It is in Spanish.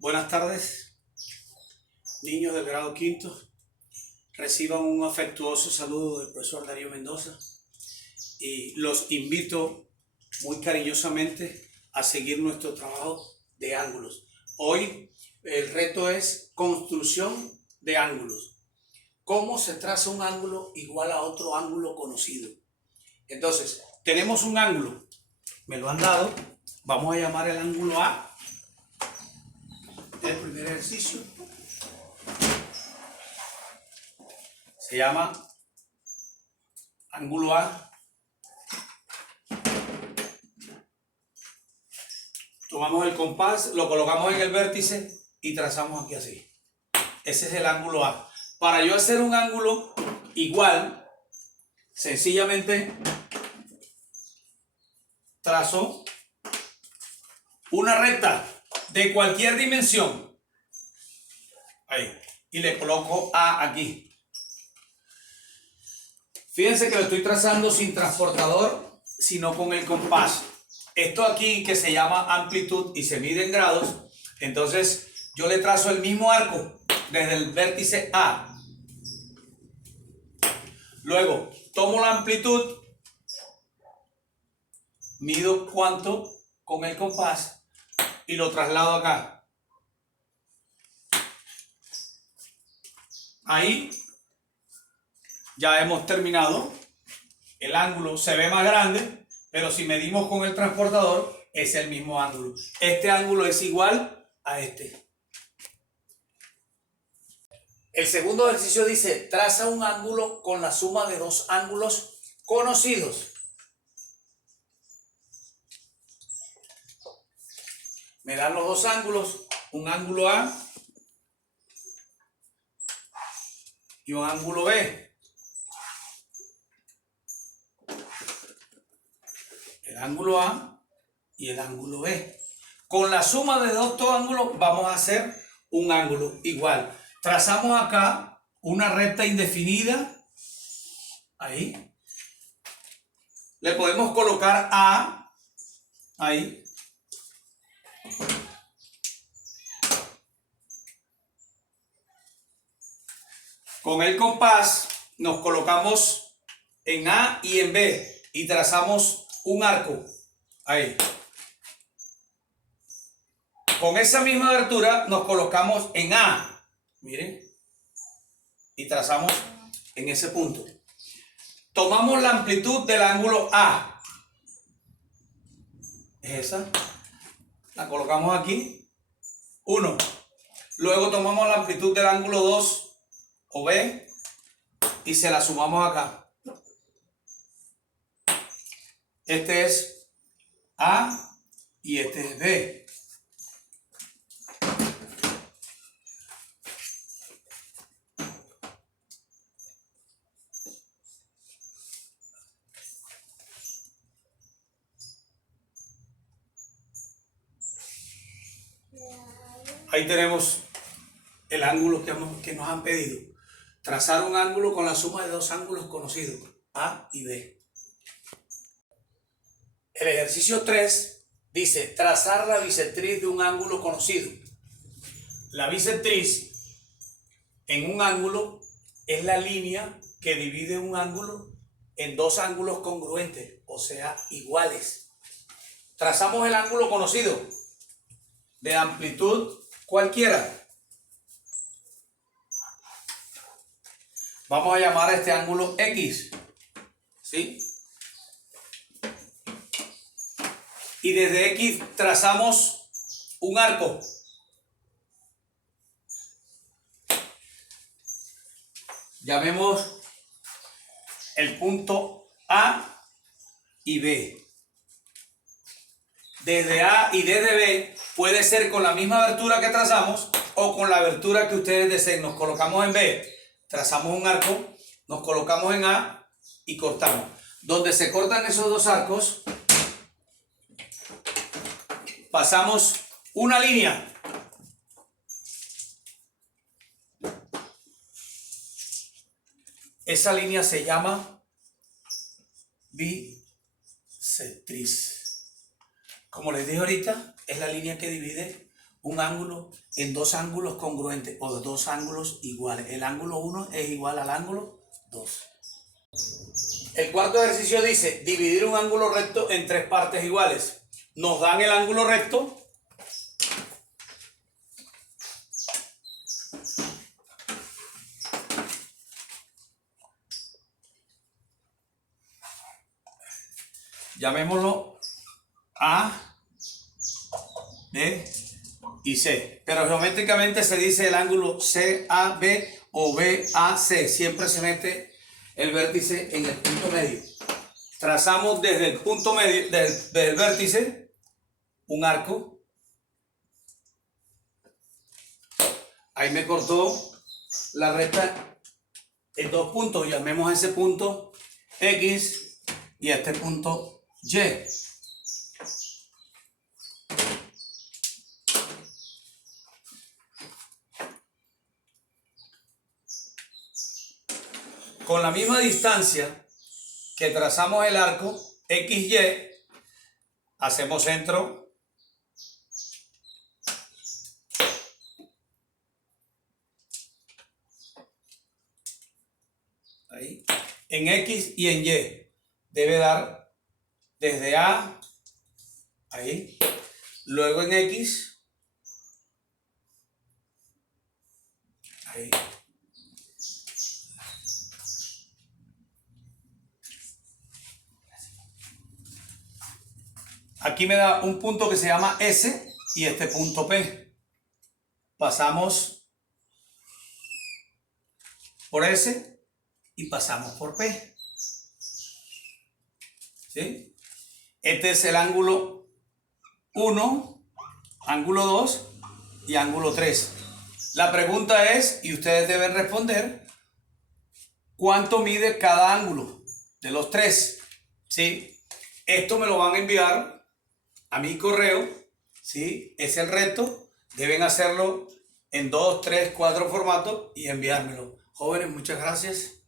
Buenas tardes, niños del grado quinto. Reciban un afectuoso saludo del profesor Darío Mendoza y los invito muy cariñosamente a seguir nuestro trabajo de ángulos. Hoy el reto es construcción de ángulos. ¿Cómo se traza un ángulo igual a otro ángulo conocido? Entonces, tenemos un ángulo, me lo han dado, vamos a llamar el ángulo A. El primer ejercicio se llama ángulo A. Tomamos el compás, lo colocamos en el vértice y trazamos aquí así. Ese es el ángulo A. Para yo hacer un ángulo igual, sencillamente trazo una recta de cualquier dimensión. Ahí. Y le coloco A aquí. Fíjense que lo estoy trazando sin transportador, sino con el compás. Esto aquí que se llama amplitud y se mide en grados, entonces yo le trazo el mismo arco desde el vértice A. Luego tomo la amplitud, mido cuánto con el compás y lo traslado acá. Ahí ya hemos terminado. El ángulo se ve más grande, pero si medimos con el transportador es el mismo ángulo. Este ángulo es igual a este. El segundo ejercicio dice, traza un ángulo con la suma de dos ángulos conocidos. Me dan los dos ángulos, un ángulo A y un ángulo B. El ángulo A y el ángulo B. Con la suma de dos ángulos vamos a hacer un ángulo igual. Trazamos acá una recta indefinida. Ahí. Le podemos colocar A. Ahí. Con el compás nos colocamos en A y en B y trazamos un arco. Ahí. Con esa misma abertura nos colocamos en A. Miren. Y trazamos en ese punto. Tomamos la amplitud del ángulo A. Es esa. La colocamos aquí. 1. Luego tomamos la amplitud del ángulo 2 o B y se la sumamos acá. Este es A y este es B. Ahí tenemos el ángulo que nos han pedido. Trazar un ángulo con la suma de dos ángulos conocidos, A y B. El ejercicio 3 dice, trazar la bisectriz de un ángulo conocido. La bisectriz en un ángulo es la línea que divide un ángulo en dos ángulos congruentes, o sea, iguales. Trazamos el ángulo conocido de amplitud cualquiera. Vamos a llamar a este ángulo X, ¿sí? Y desde X trazamos un arco. Llamemos el punto A y B. Desde A y desde B puede ser con la misma abertura que trazamos o con la abertura que ustedes deseen. Nos colocamos en B. Trazamos un arco, nos colocamos en A y cortamos. Donde se cortan esos dos arcos, pasamos una línea. Esa línea se llama bisectriz. Como les dije ahorita, es la línea que divide un ángulo en dos ángulos congruentes o de dos ángulos iguales. El ángulo 1 es igual al ángulo 2. El cuarto ejercicio dice dividir un ángulo recto en tres partes iguales. Nos dan el ángulo recto. Llamémoslo A, B y C. Pero geométricamente se dice el ángulo CAB o BAC. Siempre se mete el vértice en el punto medio. Trazamos desde el punto medio, desde el vértice, un arco. Ahí me cortó la recta en dos puntos. Llamemos a ese punto X y a este punto Y. Con la misma distancia que trazamos el arco XY, hacemos centro. Ahí. En X y en Y debe dar desde A, ahí, luego en X, ahí. Aquí me da un punto que se llama S y este punto P. Pasamos por S y pasamos por P. ¿Sí? Este es el ángulo 1, ángulo 2 y ángulo 3. La pregunta es, y ustedes deben responder, ¿cuánto mide cada ángulo de los tres? ¿Sí? Esto me lo van a enviar a mi correo. ¿Sí? Es el reto. Deben hacerlo en 2, 3, 4 formatos y enviármelo. Jóvenes, muchas gracias.